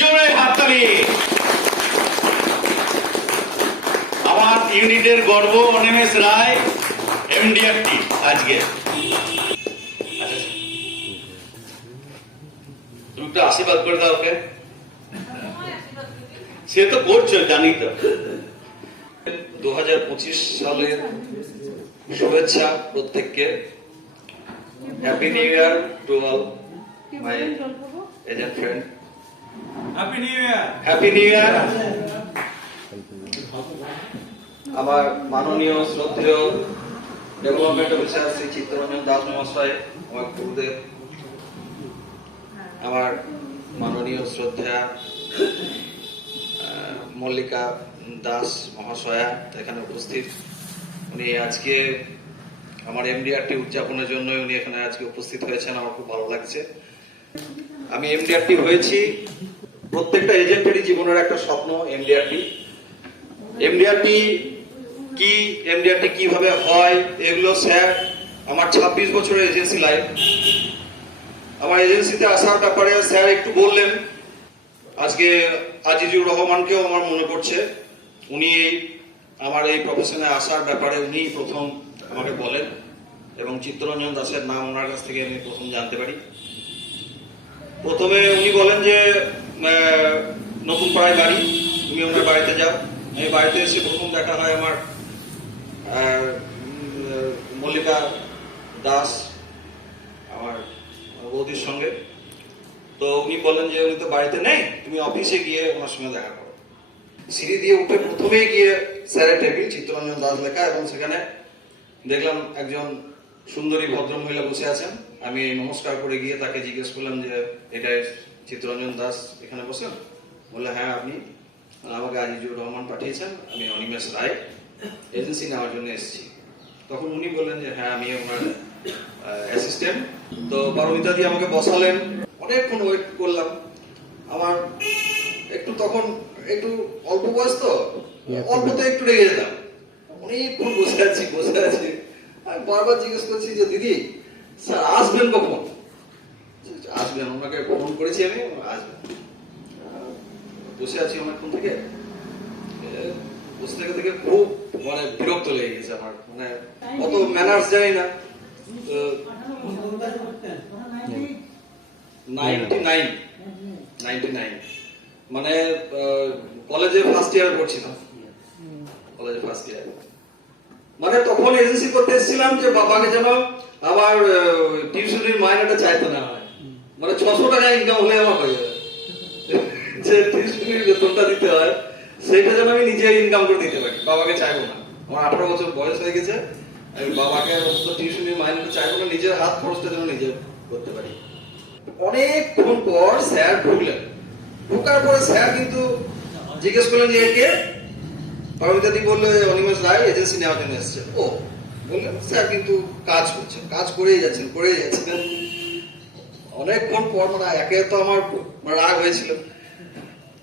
জোরে হাততালি। আমার ইউনিটের গর্ব অনিমেষ রায়, এমডিআরটি আজকে। তুমি একটু আশীর্বাদ করে দাও ওকে। সে তো করছো জানি তো। 2025 সালের শুভেচ্ছা প্রত্যেককে। Happy new year to all my agent friend. Happy new year. Happy new year. আমার মাননীয় শ্রদ্ধেয় ডেভেলপমেন্ট অফিসার শ্রী চিত্তরঞ্জন দাস মহাশয়, আমার গুরুদেব, আমার মাননীয় শ্রদ্ধেয়া মল্লিকা দাস মহাশয়া এখানে উপস্থিত। উনি আজকে আমার এমডিআরটি উদযাপনের জন্য উনি এখানে আজকে উপস্থিত হয়েছেন, আমার খুব ভালো লাগছে। আমি এমডিআরটি হয়েছি, প্রত্যেকটা এজেন্টেরই জীবনের একটা স্বপ্ন এমডিআরটি। এমডিআরটি কি, এমডিআরটি কিভাবে হয়, এগুলো স্যার আমার 26 বছরের এজেন্সি লাইফ, আমার এজেন্সিতে আসার ব্যাপারে স্যার একটু বললেন। আজকে আজিজুর রহমানকেও আমার মনে পড়ছে, উনি আমার এই প্রফেশনে আসার ব্যাপারে উনি প্রথম আমাকে বলেন, এবং চিত্তরঞ্জন দাসের নাম ওনার কাছ থেকে আমি প্রথম জানতে পারি। প্রথমে উনি বলেন যে নতুন পাড়ায় বাড়ি, তুমি ওনার বাড়িতে যাও। আমি বাড়িতে এসে প্রথম দেখা হয় আমার মল্লিকা দাস আমার বৌদির সঙ্গে। তো উনি বলেন যে উনি তো বাড়িতে নেই, তুমি অফিসে গিয়ে ওনার সঙ্গে দেখা করো। সিঁড়ি দিয়ে উঠে প্রথমেই গিয়ে স্যারের টেবিল, চিত্তরঞ্জন দাস লেখা, এবং সেখানে দেখলাম একজন সুন্দরী ভদ্রমহিলা বসে আছেন। আমি নমস্কার করে গিয়ে তাকে জিজ্ঞেস করলাম যে এটা চিত্তরঞ্জন দাস এখানে বসেন? বললে হ্যাঁ আপনি। আমাকে আজিজুর রহমান পাঠিয়েছেন, আমি অনিমেষ রায় এজেন্সি নেওয়ার জন্য এসেছি। তখন উনি বললেন যে হ্যাঁ আমি ওনার অ্যাসিস্ট্যান্ট। তো পারমিতা দিয়ে আমাকে বসালেন, অনেকক্ষণ ওয়েট করলাম। আমার একটু তখন একটু অল্প বয়স তো, অল্পতে একটু রেগে যেতাম। অনেকক্ষণ বসে আছি। আমি বারবার জিজ্ঞেস করছি যে দিদি স্যার আসবেন কখন? আসবেন, ওনাকে ফোন করেছি আমি, আসবেন। বসে আছি অনেকক্ষণ থেকে, বসে থেকে খুব মানে বিরক্ত লেগে গেছে আমার, মানে অত ম্যানার্স জানি না। 99 মানে কলেজে ফার্স্ট ইয়ার পড়ছিলাম, কলেজে ফার্স্ট ইয়ার। মানে তখন এজেন্সি করতে এসেছিলাম যে বাবাকে যেন আমার টিউশনির মাইনেটা চাইতে না হয়, মানে 600 টাকা ইনকাম হলে আমার হয়ে যাবে, যে টিউশনির বেতনটা দিতে হয় সেটা যেন আমি নিজে ইনকাম করে দিতে পারি, বাবাকে চাইবো না। আমার 18 বছর বয়স হয়ে গেছে, আমি বাবাকে টিউশনির মাইনেটা চাইবো না, নিজের হাত খরচটা যেন নিজে করতে পারি। অনেকক্ষণ পর স্যার ঢুকলেন, ঢোকার পরে স্যার কিন্তু জিজ্ঞেস করলেন যে কে? পারমিতাদি বললো অনিমেষ রায় এজেন্সি নেওয়ার জন্য এসছে। ও বললেন, স্যার কিন্তু কাজ করছেন, কাজ করেই যাচ্ছেন। অনেকক্ষণ পর মানে একে তো আমার রাগ হয়েছিল,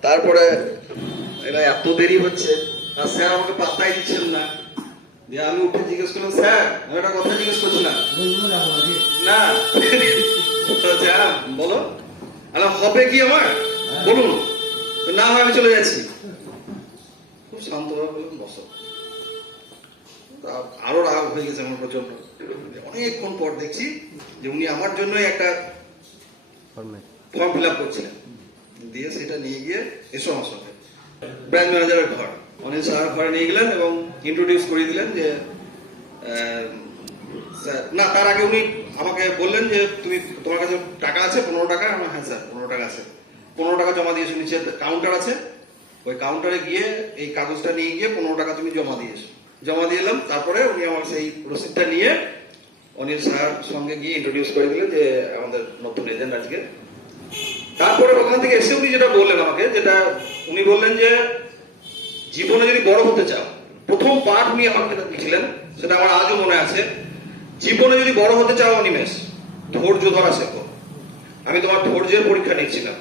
তারপরে এরা এত দেরি হচ্ছে আর স্যার আমাকে পাত্তাই দিচ্ছেন না। যে আমি উঠে জিজ্ঞেস করলাম, স্যার আমি একটা কথা জিজ্ঞেস করছিলাম। না বলো। হবে কি আমার বলুন, না হয় আমি চলে যাচ্ছি। খুব শান্তভাবে বললাম বসো। আরো রাগ হয়ে গেছে আমার প্রচন্ড। অনেকক্ষণ পর দেখছি যে উনি আমার জন্য একটা ফর্ম ফিল আপ করছিলেন, দিয়ে সেটা নিয়ে গিয়ে এসো আমার সঙ্গে ব্রাঞ্চ ম্যানেজারের ঘর, অনিল স্যার ঘরে নিয়ে গেলেন এবং ইন্ট্রোডিউস করিয়ে দিলেন যে না, তার আগে উনি আমাকে বললেন যে তুমি তোমার কাছে টাকা আছে 15 টাকা? হ্যাঁ স্যার 15 টাকা আছে। 15 টাকা জমা দিয়েছো, নিচে কাউন্টার আছে, ওই কাউন্টারে গিয়ে এই কাগজটা নিয়ে গিয়ে 15 টাকা তুমি জমা দিয়েছো। জমা দিয়ে এলাম। তারপরে উনি আমার সেই রসিদটা নিয়ে অনিল স্যার সঙ্গে গিয়ে ইন্ট্রোডিউস করে দিলেন যে আমাদের নতুন এজেন্ট আজকে। তারপরে ওখান থেকে এসে উনি যেটা বললেন আমাকে, যেটা উনি বললেন যে জীবনে যদি বড় হতে চাও, প্রথম পাঠ উনি আমাকে লিখলেন, সেটা আমার আজও মনে আছে। জীবনে যদি বড় হতে চাও অনিমেষ, ধৈর্য ধরা শেখো। আমি তোমার ধৈর্যের পরীক্ষা নিচ্ছিলাম।